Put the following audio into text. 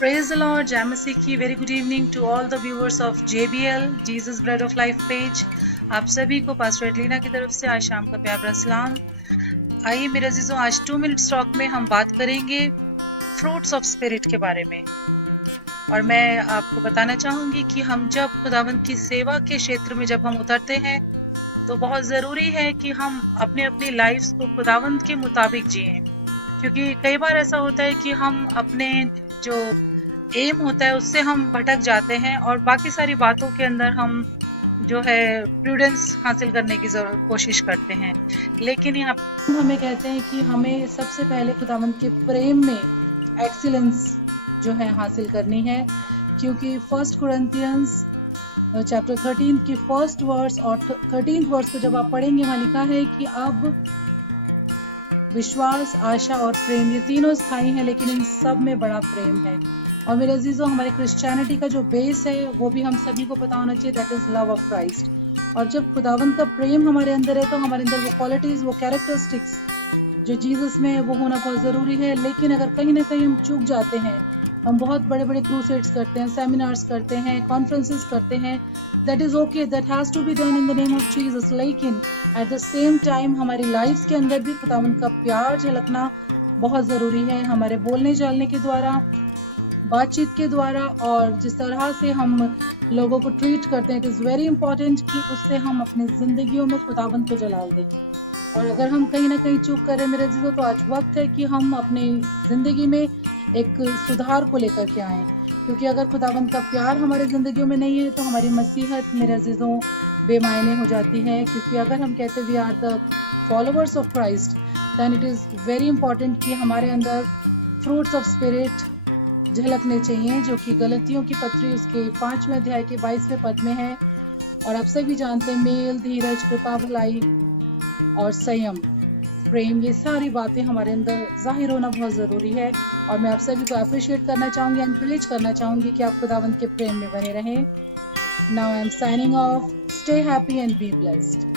Praise the Lord, Jai Masih की very good evening to all the viewers of JBL Jesus Bread of Life page। आप सभी को pastor एडलिना की तरफ से आज शाम का प्यार भरा सलाम। आइए मेरे अजीजों, आज 2 मिनट टॉक में हम बात करेंगे फ्रूट्स ऑफ स्पिरिट के बारे में। और मैं आपको बताना चाहूंगी कि हम जब खुदावंद की सेवा के क्षेत्र में जब हम उतरते हैं तो बहुत जरूरी है कि हम अपने अपनी लाइफ्स को खुदावंद के मुताबिक जिएं, क्योंकि कई बार ऐसा होता है कि हम अपने जो एम होता है उससे हम भटक जाते हैं और बाकी सारी बातों के अंदर हम जो है प्रूडेंस हासिल करने की कोशिश करते हैं। लेकिन यहाँ हमें कहते हैं कि हमें सबसे पहले खुदावंद के प्रेम में एक्सीलेंस जो है हासिल करनी है, क्योंकि 1 कोरिन्थियंस चैप्टर 13 की फर्स्ट वर्स और 13th वर्स को जब आप पढ़ेंगे वहाँ लिखा है कि अब विश्वास, आशा और प्रेम, ये तीनों स्थायी हैं, लेकिन इन सब में बड़ा प्रेम है। और मेरे अजीजों, हमारे क्रिश्चियनिटी का जो बेस है वो भी हम सभी को पता होना चाहिए, that is love of Christ. और जब खुदावंद का प्रेम हमारे अंदर है तो हमारे अंदर वो क्वालिटीज, वो कैरेक्टरिस्टिक्स जो जीसस में है वो होना बहुत जरूरी है। लेकिन अगर कहीं ना कहीं हम चूक जाते हैं, हम बहुत बड़े बड़े क्रूसेड्स करते हैं, सेमिनार्स करते हैं, कॉन्फ्रेंसेस करते हैं, that is okay, that has to be done in the name of Jesus. लेकिन एट द सेम टाइम हमारी लाइफ के अंदर भी खुदावंद का प्यार झलकना बहुत जरूरी है, हमारे बोलने चालने के द्वारा, बातचीत के द्वारा, और जिस तरह से हम लोगों को ट्रीट करते हैं। इट इज़ वेरी इंपॉर्टेंट कि उससे हम अपनी जिंदगियों में खुदावंद को जलाल दें। और अगर हम कहीं ना कहीं चूक करें मेरे अजीजों, तो आज वक्त है कि हम अपनी जिंदगी में एक सुधार को लेकर के आएँ, क्योंकि अगर खुदावंद का प्यार हमारे जिंदगियों में नहीं है तो हमारी मसीहत मेरे अजीजों बेमायने हो जाती है। क्योंकि अगर हम कहते we are the followers of Christ, then it is very important कि हमारे अंदर फ्रूट्स ऑफ स्पिरिट झलकने चाहिए, जो कि गलतियों की पत्री उसके 5वें अध्याय के 22वें पद में है। और आप सभी जानते हैं, मेल, धीरज, कृपा, भलाई और संयम, प्रेम, ये सारी बातें हमारे अंदर जाहिर होना बहुत ज़रूरी है। और मैं आप सभी को अप्रिशिएट करना चाहूँगी, एनकरेज करना चाहूँगी कि आप खुदावंद के प्रेम में बने रहें। Now I am signing off. Stay happy and be blessed.